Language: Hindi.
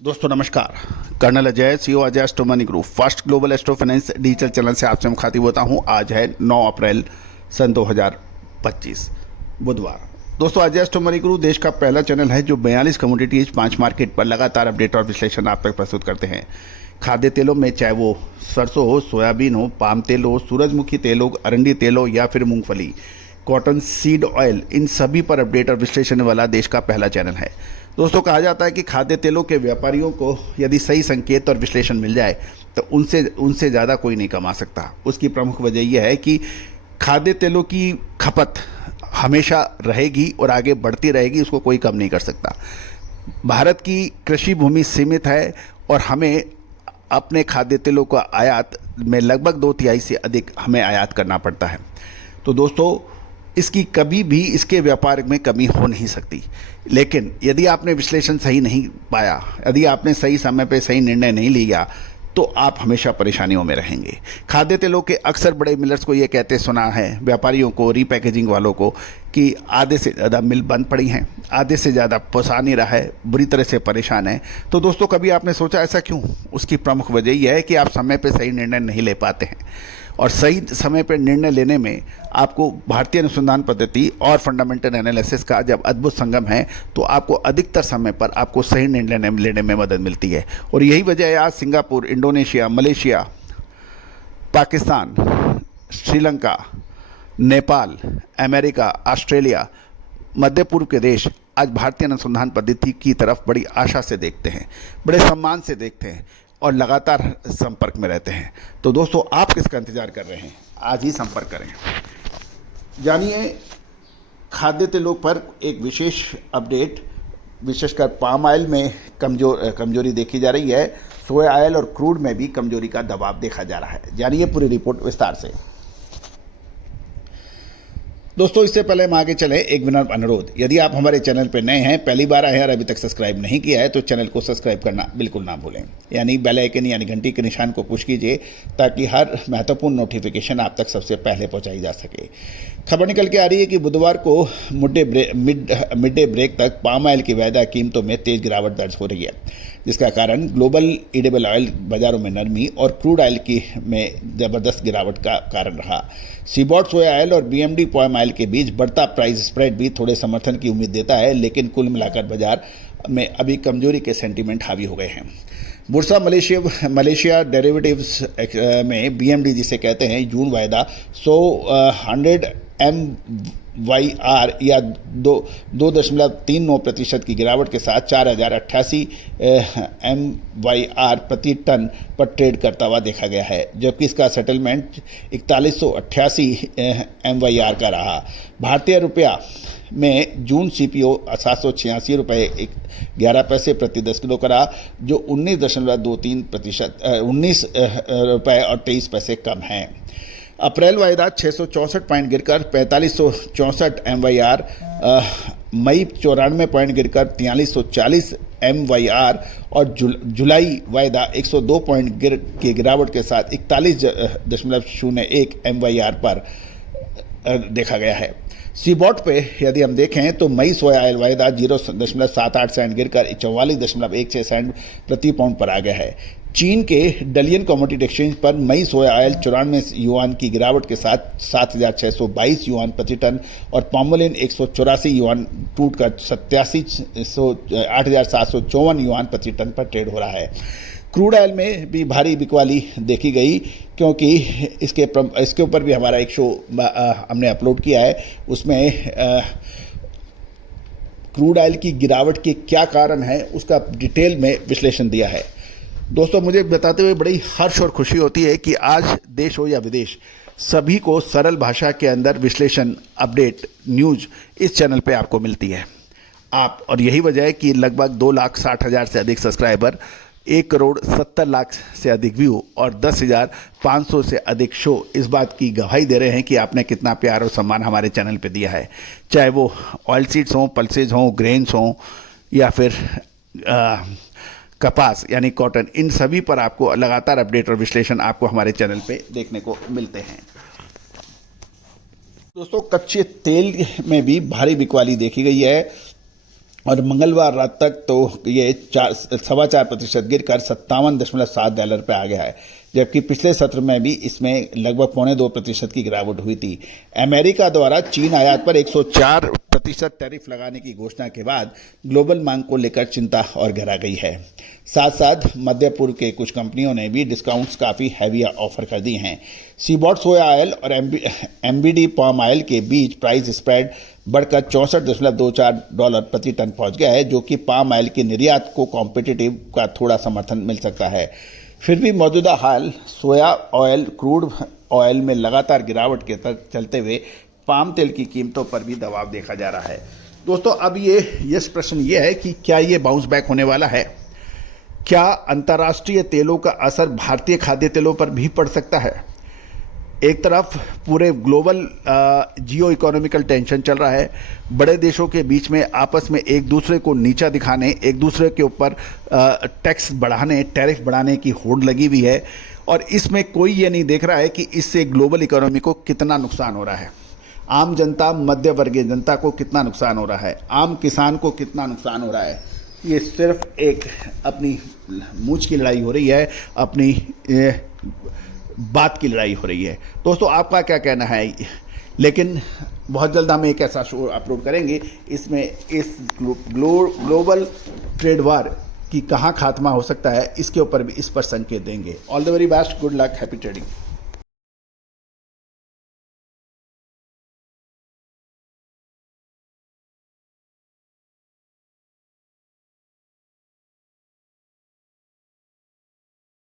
दोस्तों नमस्कार। Colonel Ajay, CEO Ajay astro money group first global astro finance digital channel से आपसे मुखातिब होता हूं। आज है 9 अप्रैल सन 2025 बुधवार। दोस्तों अजय एस्ट्रो मनी ग्रुप देश का पहला चैनल है जो 42 कमोडिटीज 5 मार्केट पर लगातार अपडेट और विश्लेषण आप तक प्रस्तुत करते हैं। खाद्य तेलों में चाहे वो सरसों हो, सोयाबीन हो, पाम तेल हो, सूरजमुखी तेल हो, अरंडी तेल हो या फिर मूंगफली, कॉटन सीड ऑयल, इन सभी पर अपडेट और विश्लेषण वाला देश का पहला चैनल है। दोस्तों कहा जाता है कि खाद्य तेलों के व्यापारियों को यदि सही संकेत और विश्लेषण मिल जाए तो उनसे ज़्यादा कोई नहीं कमा सकता। उसकी प्रमुख वजह यह है कि खाद्य तेलों की खपत हमेशा रहेगी और आगे बढ़ती रहेगी, उसको कोई कम नहीं कर सकता। भारत की कृषि भूमि सीमित है और हमें अपने खाद्य तेलों का आयात में लगभग 2/3 से अधिक हमें आयात करना पड़ता है। तो दोस्तों इसकी कभी भी इसके व्यापार में कमी हो नहीं सकती। लेकिन यदि आपने विश्लेषण सही नहीं पाया, यदि आपने सही समय पे सही निर्णय नहीं लिया, तो आप हमेशा परेशानियों में रहेंगे। खाद्य तेलों के अक्सर बड़े मिलर्स को ये कहते सुना है, व्यापारियों को, रीपैकेजिंग वालों को, कि आधे से ज़्यादा मिल बंद पड़ी हैं, आधे से ज़्यादा पोसा नहीं रहा है, बुरी तरह से परेशान है। तो दोस्तों कभी आपने सोचा ऐसा क्यों? उसकी प्रमुख वजह यह है कि आप समय पर सही निर्णय नहीं ले पाते हैं। और सही समय पर निर्णय लेने में आपको भारतीय अनुसंधान पद्धति और फंडामेंटल एनालिसिस का जब अद्भुत संगम है तो आपको अधिकतर समय पर आपको सही निर्णय लेने में मदद मिलती है। और यही वजह है आज Singapore, Indonesia, Malaysia, Pakistan, Sri Lanka, Nepal, America, Australia, मध्य पूर्व के देश आज भारतीय अनुसंधान पद्धति की तरफ बड़ी आशा से देखते हैं, बड़े सम्मान से देखते हैं और लगातार संपर्क में रहते हैं। तो दोस्तों आप किसका इंतजार कर रहे हैं? आज ही संपर्क करें। जानिए खाद्य तेलों पर एक विशेष अपडेट, विशेषकर पाम ऑयल में कमजोरी देखी जा रही है। सोया ऑयल और क्रूड में भी कमजोरी का दबाव देखा जा रहा है। जानिए पूरी रिपोर्ट विस्तार से। दोस्तों इससे पहले हम आगे चले, एक विनम्र अनुरोध, यदि आप हमारे चैनल पर नए हैं, पहली बार आए हैं और अभी तक सब्सक्राइब नहीं किया है तो चैनल को सब्सक्राइब करना बिल्कुल ना भूलें, यानी बेल आइकन यानी घंटी के निशान को पुश कीजिए ताकि हर महत्वपूर्ण नोटिफिकेशन आप तक सबसे पहले पहुंचाई जा सके। खबर निकल के आ रही है कि बुधवार को मिड डे ब्रेक तक पाम ऑयल की वायदा कीमतों में तेज गिरावट दर्ज हो रही है, जिसका कारण ग्लोबल एडिबल ऑयल बाजारों में नरमी और क्रूड ऑयल की में ज़बरदस्त गिरावट का कारण रहा। सीबॉट सोया ऑयल और बीएमडी पाम ऑयल के बीच बढ़ता प्राइस स्प्रेड भी थोड़े समर्थन की उम्मीद देता है, लेकिन कुल मिलाकर बाजार में अभी कमजोरी के सेंटीमेंट हावी हो गए हैं। बुर्सा मलेशिया डेरिवेटिव्स में बीएमडी जिसे कहते हैं, जून वायदा 100 MYR या 2.39% की गिरावट के साथ 4088 MYR प्रति टन पर ट्रेड करता हुआ देखा गया है, जबकि इसका सेटलमेंट 4188 MYR का रहा। भारतीय रुपया में जून सीपीओ 786 रुपये 11 पैसे प्रति 10 किलो का रहा, जो 19.23%, 19 रुपये और 23 पैसे कम है। अप्रैल वायदा 664 पॉइंट गिरकर 4564 MYR, मई 94 पॉइंट गिरकर 4340 MYR और जुलाई वायदा 102 पॉइंट की गिरावट के साथ 41.01 MYR पर देखा गया है। सीबॉट पे यदि हम देखें तो मई सोया ऑयल वायदा 0.78 सेंट गिरकर 44.16 सेंट प्रति पाउंड पर आ गया है। चीन के डलियन कमोडिटी एक्सचेंज पर मई सोया ऑयल 94 युआन की गिरावट के साथ 7622 युआन प्रति टन और पामोलिन 184 युआन टूटकर 8754 युआन प्रति टन पर ट्रेड हो रहा है। क्रूड ऑयल में भी भारी बिकवाली देखी गई, क्योंकि इसके ऊपर भी हमारा एक शो हमने अपलोड किया है। उसमें क्रूड ऑयल की गिरावट के क्या कारण है उसका डिटेल में विश्लेषण दिया है। दोस्तों मुझे बताते हुए बड़ी हर्ष और खुशी होती है कि आज देश हो या विदेश, सभी को सरल भाषा के अंदर विश्लेषण, अपडेट, न्यूज़ इस चैनल पे आपको मिलती है। और यही वजह है कि लगभग 2,60,000 से अधिक सब्सक्राइबर, 1,70,00,000 से अधिक व्यू और 10,500 से अधिक शो इस बात की गवाही दे रहे हैं कि आपने कितना प्यार और सम्मान हमारे चैनल पे दिया है। चाहे वो ऑयल सीड्स हों, पल्सेज हों, ग्रेन्स हों या फिर कपास यानी कॉटन, इन सभी पर आपको लगातार अपडेट और विश्लेषण आपको हमारे चैनल पे देखने को मिलते हैं। दोस्तों कच्चे तेल में भी भारी बिकवाली देखी गई है। और मंगलवार रात तक तो ये 4.25% गिरकर $57.7 पे आ गया है, जबकि पिछले सत्र में भी इसमें लगभग 1.25% की गिरावट हुई थी। अमेरिका द्वारा चीन आयात पर 104% टैरिफ लगाने की घोषणा के बाद ग्लोबल मांग को लेकर चिंता और गहरा गई है। साथ साथ मध्य पूर्व के कुछ कंपनियों ने भी डिस्काउंट्स काफ़ी हैवी ऑफर कर दी हैं। सीबॉट सोया ऑयल और एमबीडी पाम ऑयल के बीच प्राइस स्प्रेड बढ़कर $64.24 प्रति टन पहुंच गया है, जो कि पाम ऑयल के निर्यात को कॉम्पिटिटिव का थोड़ा समर्थन मिल सकता है। फिर भी मौजूदा हाल सोया ऑयल, क्रूड ऑयल में लगातार गिरावट के तक चलते हुए पाम तेल की कीमतों पर भी दबाव देखा जा रहा है। दोस्तों, अब ये प्रश्न ये है कि क्या ये बाउंस बैक होने वाला है? क्या अंतर्राष्ट्रीय तेलों का असर भारतीय खाद्य तेलों पर भी पड़ सकता है? एक तरफ पूरे ग्लोबल जियो इकोनॉमिकल टेंशन चल रहा है, बड़े देशों के बीच में आपस में एक दूसरे को नीचा दिखाने, एक दूसरे के ऊपर टैक्स बढ़ाने, टैरिफ बढ़ाने की होड़ लगी हुई है, और इसमें कोई ये नहीं देख रहा है कि इससे ग्लोबल इकोनॉमी को कितना नुकसान हो रहा है, आम जनता, मध्य वर्गीय जनता को कितना नुकसान हो रहा है, आम किसान को कितना नुकसान हो रहा है। ये सिर्फ एक अपनी मूंछ की लड़ाई हो रही है, अपनी बात की लड़ाई हो रही है। दोस्तों, आपका क्या कहना है? लेकिन बहुत जल्द हम एक ऐसा शो अपलोड करेंगे, इसमें इस ग्लोबल ट्रेड वार की कहाँ खात्मा हो सकता है, इसके ऊपर भी इस पर संकेत देंगे। All the very best, good luck, happy trading.